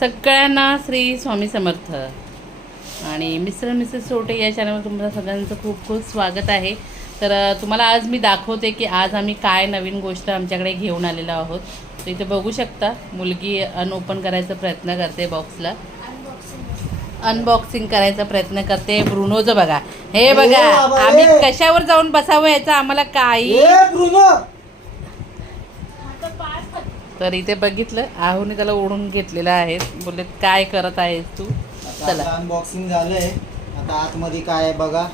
सगळ्यांना श्री स्वामी समर्थ. आणि mister Mrs sauté या चॅनलवर तुमचं सगळ्यांचं खूप खूप स्वागत आहे. तर तुम्हाला आज मी दाखवते की आज आम्ही काय नवीन गोष्ट आमच्याकडे घेऊन आलेलो आहोत. तर इथे बघू शकता मुलगी अनओपन करायचा प्रयत्न करते बॉक्सला अनबॉक्सिंग करायचा प्रयत्न करते. ब्रुनोचं बघा. हे बघा आम्ही. कशावर जाऊन बसावं याचं आम्हाला काही तर इथे बघितलं आहूने त्याला ओढून घेतलेलं आहे बोलले काय करत आहेस तू? चला. अनबॉक्सिंग झालंय. आता आतमध्ये काय आहे बघा.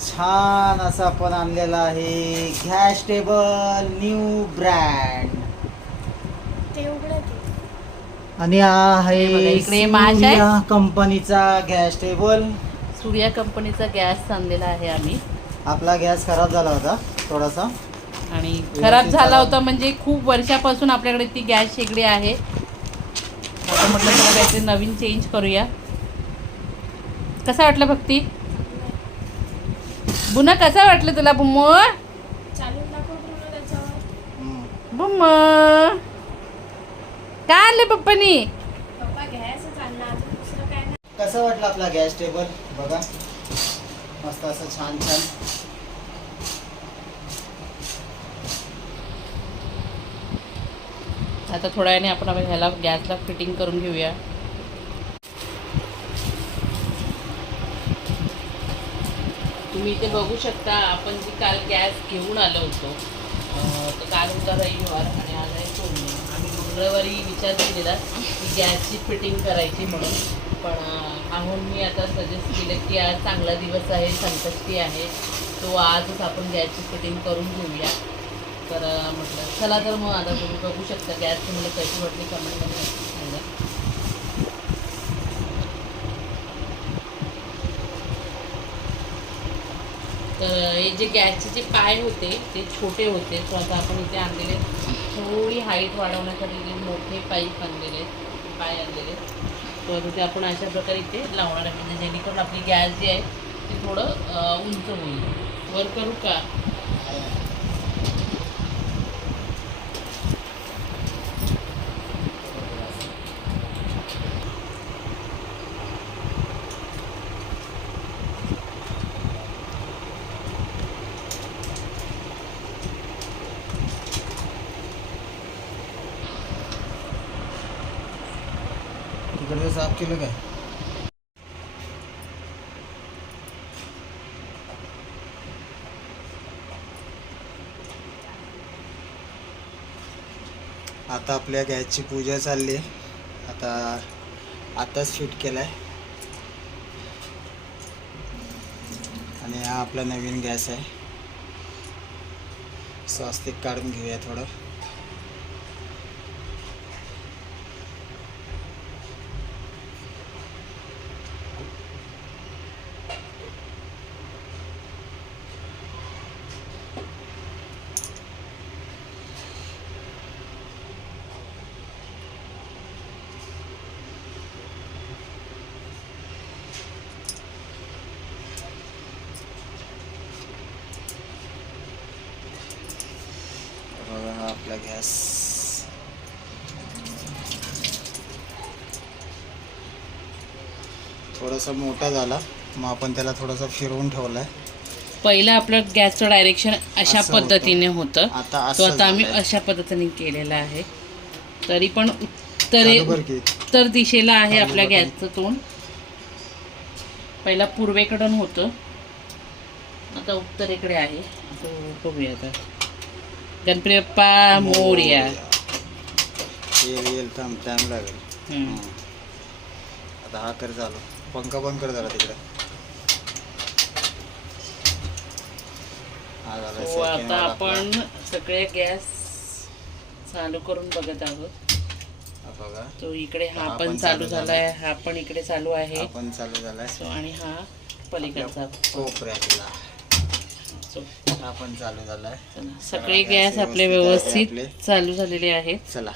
छान असं आपण आणलेलं आहे. गॅस टेबल न्यू ब्रँड आणि हा बघा, इकडे माश आहे. कंपनीचा गॅस टेबल सूर्या कंपनीचा गॅस आणलेला आहे आम्ही. आपला गॅस खराब झाला होता थोडासा. आणि व्यवस्थित खराब झाला. होता म्हणजे खूप वर्षापासून आपल्याकडे ती गॅस शेगडी आहे. आता म्हटलं तुला काहीतरी नवीन चेंज करूया. कसं वाटलं भक्ती? बुना कसं वाटलं तुला बुम्म. बुम्म. काय आणले पप्पानी? कसं वाटलं आपला गॅस टेबल? बघा. मस्त असं छान छान. आता थोड्या वेळाने आपण ह्याला गॅसला फिटिंग करून घेऊया. तुम्ही इथे बघू शकता आपण जी काल गॅस घेऊन आलो होतो तर काल होता रविवार आणि आज आहे सोमवार आम्ही मंगळवारी विचार केलेला की गॅसची फिटिंग करायची म्हणून. पण अं, आहून मी आता सजेस्ट केलं की आज चांगला दिवस आहे संकष्टी आहे. तो आजच आपण गॅसची फिटिंग करून घेऊया. तर म्हटलं चला तर मग आता तुम्ही बघू शकता गॅस तुम्हाला कशी वाटली कमेंटमध्ये नक्की सांगा. तर हे जे गॅसचे जे पाय होते ते छोटे होते सो आता आपण इथे आणलेले थोडी हाईट वाढवण्यासाठी मोठे पाईप आणलेले आहेत, पाय आणलेले तर ते आपण अशा प्रकारे इथे लावणार आहे म्हणजे जेणेकरून आपली गॅस जी आहे ती थोडं उंच होईल. वर करू का? तिकडे साफ केलं काय? आता आपल्या गॅसची पूजा चालली. आहे आता आताच फिट केलाय. आणि हा आपला नवीन गॅस आहे. स्वास्तिक काढून घेऊया थोडं बघा गॅस थोडासा मोठा झाला. मग आपण त्याला थोडासा फिरवून ठेवलाय. पहिलं आपलं गॅसचं डायरेक्शन अशा असं होतं. पद्धतीने होतं. आता तो असं आता आम्ही झालंय. अशा पद्धतीने केलेला आहे. तरी पण उत्तरे चालू बरं की. उत्तर दिशेला आहे चालू आपल्या बटन. गॅसचं तोंड. पहिला पूर्वेकडून होतं. आता उत्तरेकडे आहे. आता बघूया आता. गणपती बाप्पा मोरया येईल येईल थांब टाइम लागेल. हम्म. आता हा कर चालू पंखा बंद कर तिकडे. हा झाला second आता वाला आपण सगळे गॅस चालू करून बघत आहोत. हा बघा. तो इकडे हा पण चालू झालाय हा पण इकडे चालू आहे. हा पण चालू झालाय. So, आणि हा पलीकडचा. कोपऱ्यातला. So, हा पण चालू झालाय. सगळे गॅस आपले व्यवस्थित चालू झालेले आहेत. चला.